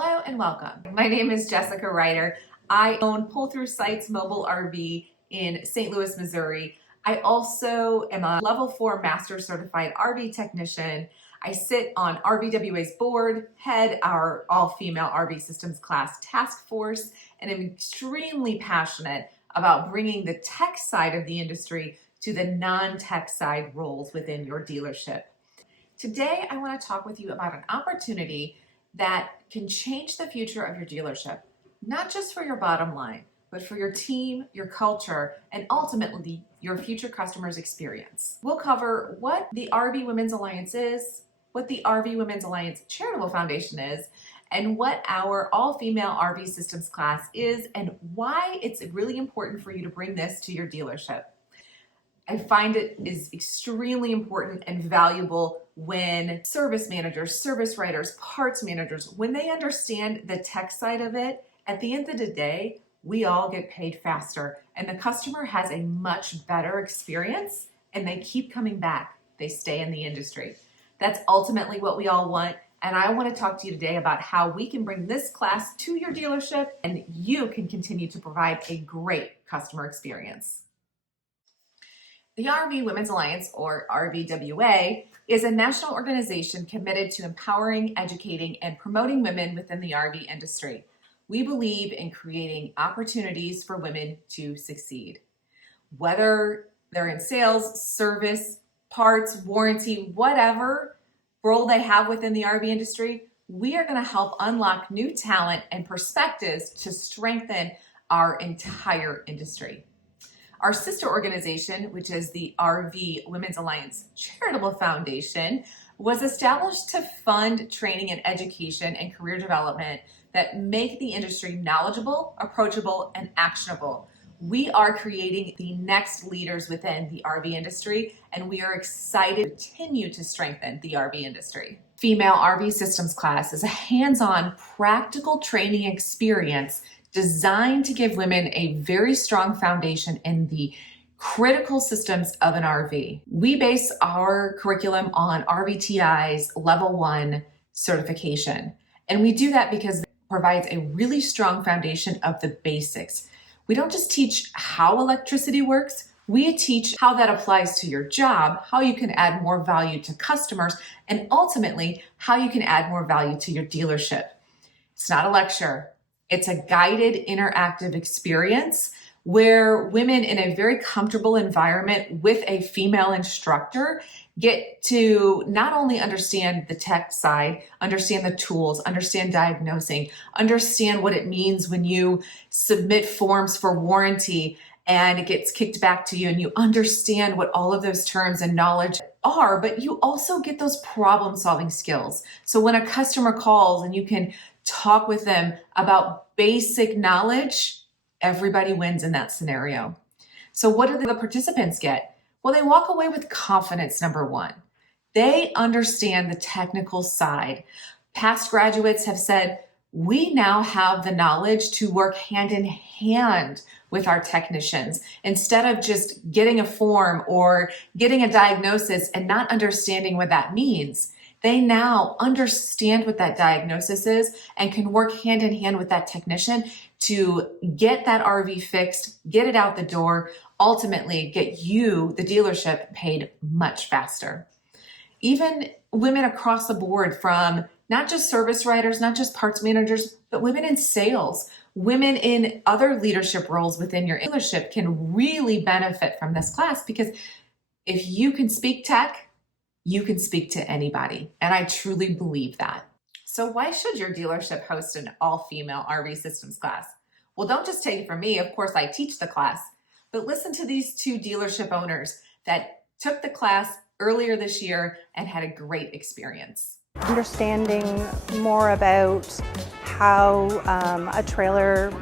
Hello and welcome. My name is Jessica Ryder. I own Pull Through Sites Mobile RV in St. Louis, Missouri. I also am a level 4 master certified RV technician. I sit on RVWA's board, head our all-female RV systems class task force, and am extremely passionate about bringing the tech side of the industry to the non-tech side roles within your dealership. Today, I want to talk with you about an opportunity that can change the future of your dealership, not just for your bottom line, but for your team, your culture, and ultimately your future customers' experience. We'll cover what the RV Women's Alliance is, what the RV Women's Alliance Charitable Foundation is, and what our all-female RV systems class is, and why it's really important for you to bring this to your dealership. I find it is extremely important and valuable when service managers, service writers, parts managers, when they understand the tech side of it. At the end of the day, we all get paid faster and the customer has a much better experience and they keep coming back. They stay in the industry. That's ultimately what we all want. And I want to talk to you today about how we can bring this class to your dealership and you can continue to provide a great customer experience. The RV Women's Alliance, or RVWA, is a national organization committed to empowering, educating, and promoting women within the RV industry. We believe in creating opportunities for women to succeed. Whether they're in sales, service, parts, warranty, whatever role they have within the RV industry, we are going to help unlock new talent and perspectives to strengthen our entire industry. Our sister organization, which is the RV Women's Alliance Charitable Foundation, was established to fund training and education and career development that make the industry knowledgeable, approachable, and actionable. We are creating the next leaders within the RV industry, and we are excited to continue to strengthen the RV industry. Female RV Systems class is a hands-on, practical training experience designed to give women a very strong foundation in the critical systems of an RV. We base our curriculum on RVTI's Level 1 certification. And we do that because it provides a really strong foundation of the basics. We don't just teach how electricity works, we teach how that applies to your job, how you can add more value to customers, and ultimately how you can add more value to your dealership. It's not a lecture. It's a guided interactive experience where women in a very comfortable environment with a female instructor get to not only understand the tech side, understand the tools, understand diagnosing, understand what it means when you submit forms for warranty and it gets kicked back to you and you understand what all of those terms and knowledge are, but you also get those problem-solving skills. So when a customer calls and you can talk with them about basic knowledge, everybody wins in that scenario. So what do the participants get? Well, they walk away with confidence, number one. They understand the technical side. Past graduates have said, we now have the knowledge to work hand in hand with our technicians instead of just getting a form or getting a diagnosis and not understanding what that means. They now understand what that diagnosis is and can work hand in hand with that technician to get that RV fixed, get it out the door, ultimately get you, the dealership, paid much faster. Even women across the board, from not just service writers, not just parts managers, but women in sales, women in other leadership roles within your dealership can really benefit from this class, because if you can speak tech, you can speak to anybody. And I truly believe that. So why should your dealership host an all-female RV systems class? Well, don't just take it from me. Of course, I teach the class, but listen to these two dealership owners that took the class earlier this year and had a great experience. Understanding more about how a trailer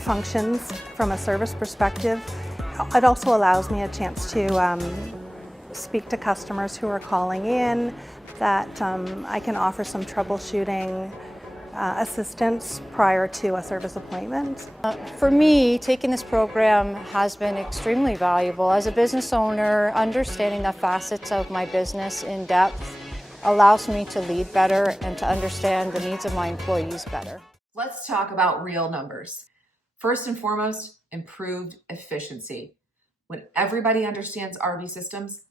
functions from a service perspective, it also allows me a chance to speak to customers who are calling in, that I can offer some troubleshooting assistance prior to a service appointment. For me, taking this program has been extremely valuable. As a business owner, understanding the facets of my business in depth allows me to lead better and to understand the needs of my employees better. Let's talk about real numbers. First and foremost, improved efficiency. When everybody understands RV systems,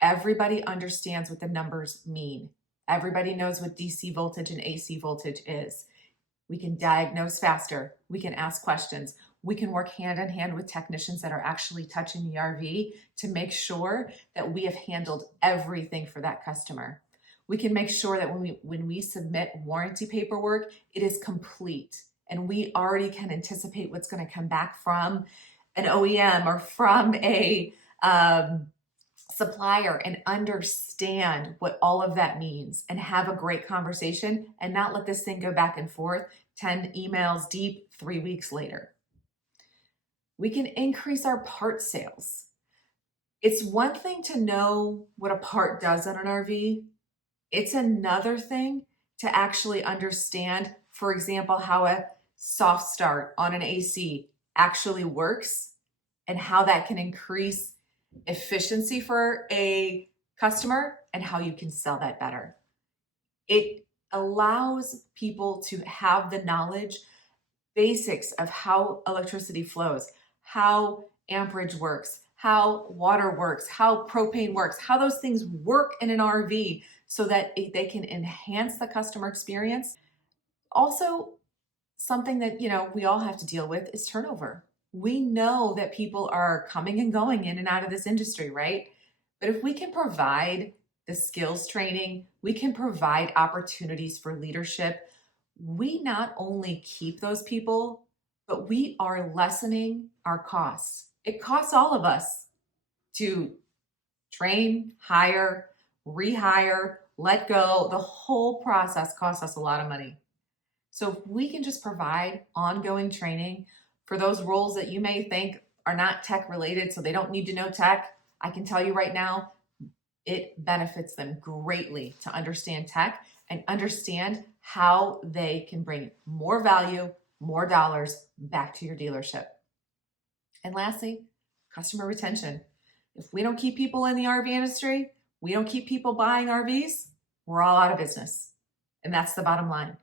everybody understands what the numbers mean. Everybody knows what DC voltage and AC voltage is. We can diagnose faster. We can ask questions. We can work hand in hand with technicians that are actually touching the RV to make sure that we have handled everything for that customer. We can make sure that when we submit warranty paperwork, it is complete and we already can anticipate what's going to come back from an OEM or from a supplier and understand what all of that means and have a great conversation and not let this thing go back and forth 10 emails deep 3 weeks later. We can increase our part sales. It's one thing to know what a part does on an RV. It's another thing to actually understand, for example, how a soft start on an AC actually works and how that can increase efficiency for a customer and how you can sell that better. It allows people to have the knowledge, basics of how electricity flows, how amperage works, how water works, how propane works, how those things work in an RV so that they can enhance the customer experience. Also, something that, we all have to deal with is turnover. We know that people are coming and going in and out of this industry, right? But if we can provide the skills training, we can provide opportunities for leadership, we not only keep those people, but we are lessening our costs. It costs all of us to train, hire, rehire, let go. The whole process costs us a lot of money. So if we can just provide ongoing training for those roles that you may think are not tech related, so they don't need to know tech, I can tell you right now, it benefits them greatly to understand tech and understand how they can bring more value, more dollars back to your dealership. And lastly, customer retention. If we don't keep people in the RV industry, we don't keep people buying RVs, we're all out of business. And that's the bottom line.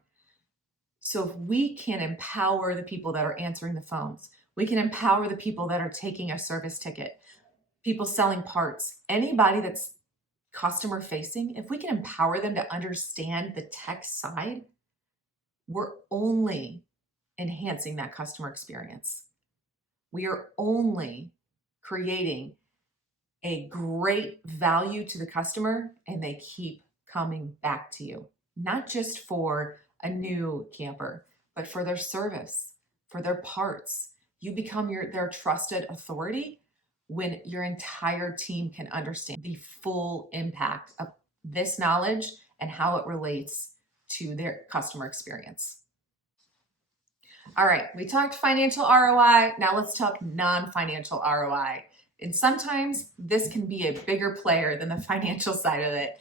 So if we can empower the people that are answering the phones, we can empower the people that are taking a service ticket, people selling parts, anybody that's customer facing, if we can empower them to understand the tech side, we're only enhancing that customer experience. We are only creating a great value to the customer and they keep coming back to you, not just for a new camper, but for their service, for their parts. You become their trusted authority when your entire team can understand the full impact of this knowledge and how it relates to their customer experience. All right, we talked financial ROI. Now let's talk non-financial ROI. And sometimes this can be a bigger player than the financial side of it.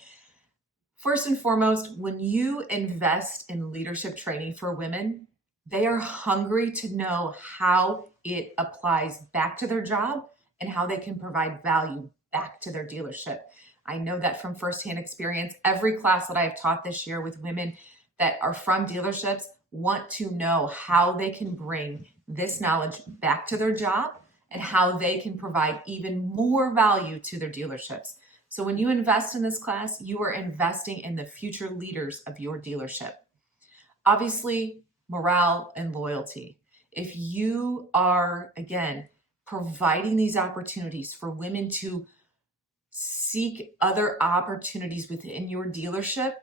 First and foremost, when you invest in leadership training for women, they are hungry to know how it applies back to their job and how they can provide value back to their dealership. I know that from firsthand experience. Every class that I've taught this year with women that are from dealerships want to know how they can bring this knowledge back to their job and how they can provide even more value to their dealerships. So when you invest in this class, you are investing in the future leaders of your dealership. Obviously, morale and loyalty. If you are, again, providing these opportunities for women to seek other opportunities within your dealership,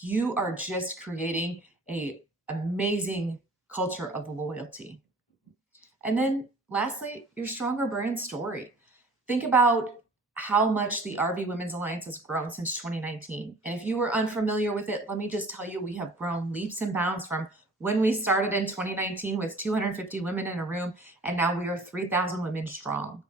you are just creating an amazing culture of loyalty. And then lastly, your stronger brand story. Think about how much the RV Women's Alliance has grown since 2019. And if you were unfamiliar with it, let me just tell you, we have grown leaps and bounds from when we started in 2019 with 250 women in a room, and now we are 3,000 women strong.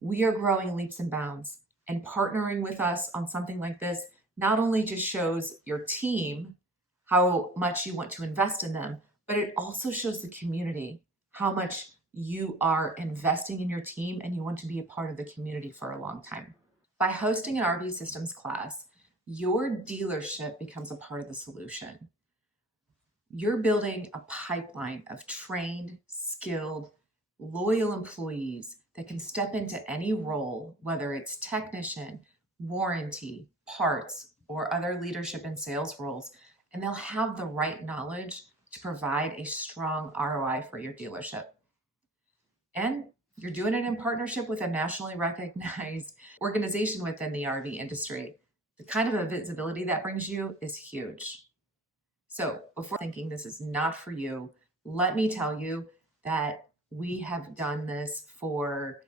We are growing leaps and bounds, and partnering with us on something like this not only just shows your team how much you want to invest in them, but it also shows the community how much you are investing in your team and you want to be a part of the community for a long time. By hosting an RV systems class, your dealership becomes a part of the solution. You're building a pipeline of trained, skilled, loyal employees that can step into any role, whether it's technician, warranty, parts, or other leadership and sales roles, and they'll have the right knowledge to provide a strong ROI for your dealership. And you're doing it in partnership with a nationally recognized organization within the RV industry. The kind of visibility that brings you is huge. So before thinking this is not for you, let me tell you that we have done this for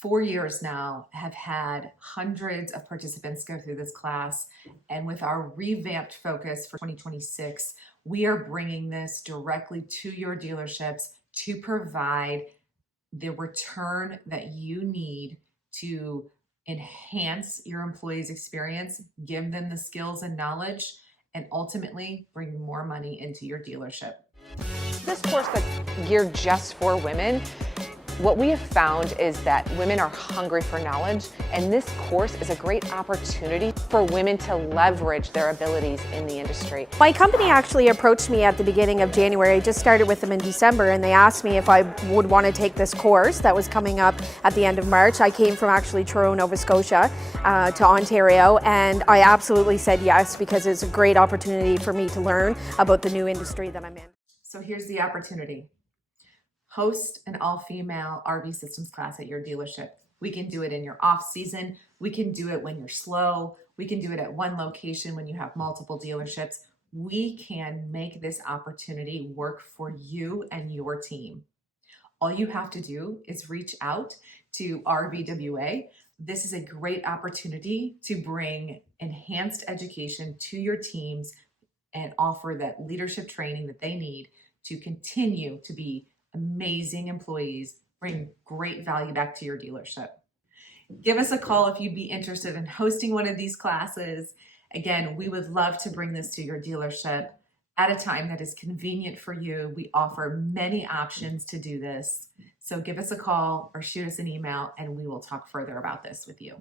4 years now, have had hundreds of participants go through this class. And with our revamped focus for 2026, we are bringing this directly to your dealerships to provide the return that you need to enhance your employees' experience, give them the skills and knowledge, and ultimately bring more money into your dealership. This course that's geared just for women, what we have found is that women are hungry for knowledge, and this course is a great opportunity for women to leverage their abilities in the industry. My company actually approached me at the beginning of January. I just started with them in December, and they asked me if I would want to take this course that was coming up at the end of March. I came from actually Truro, Nova Scotia to Ontario, and I absolutely said yes because it's a great opportunity for me to learn about the new industry that I'm in. So here's the opportunity. Host an all-female RV systems class at your dealership. We can do it in your off-season. We can do it when you're slow. We can do it at one location when you have multiple dealerships. We can make this opportunity work for you and your team. All you have to do is reach out to RVWA. This is a great opportunity to bring enhanced education to your teams and offer that leadership training that they need to continue to be amazing employees, bring great value back to your dealership. Give us a call if you'd be interested in hosting one of these classes. Again, we would love to bring this to your dealership at a time that is convenient for you. We offer many options to do this. So give us a call or shoot us an email and we will talk further about this with you.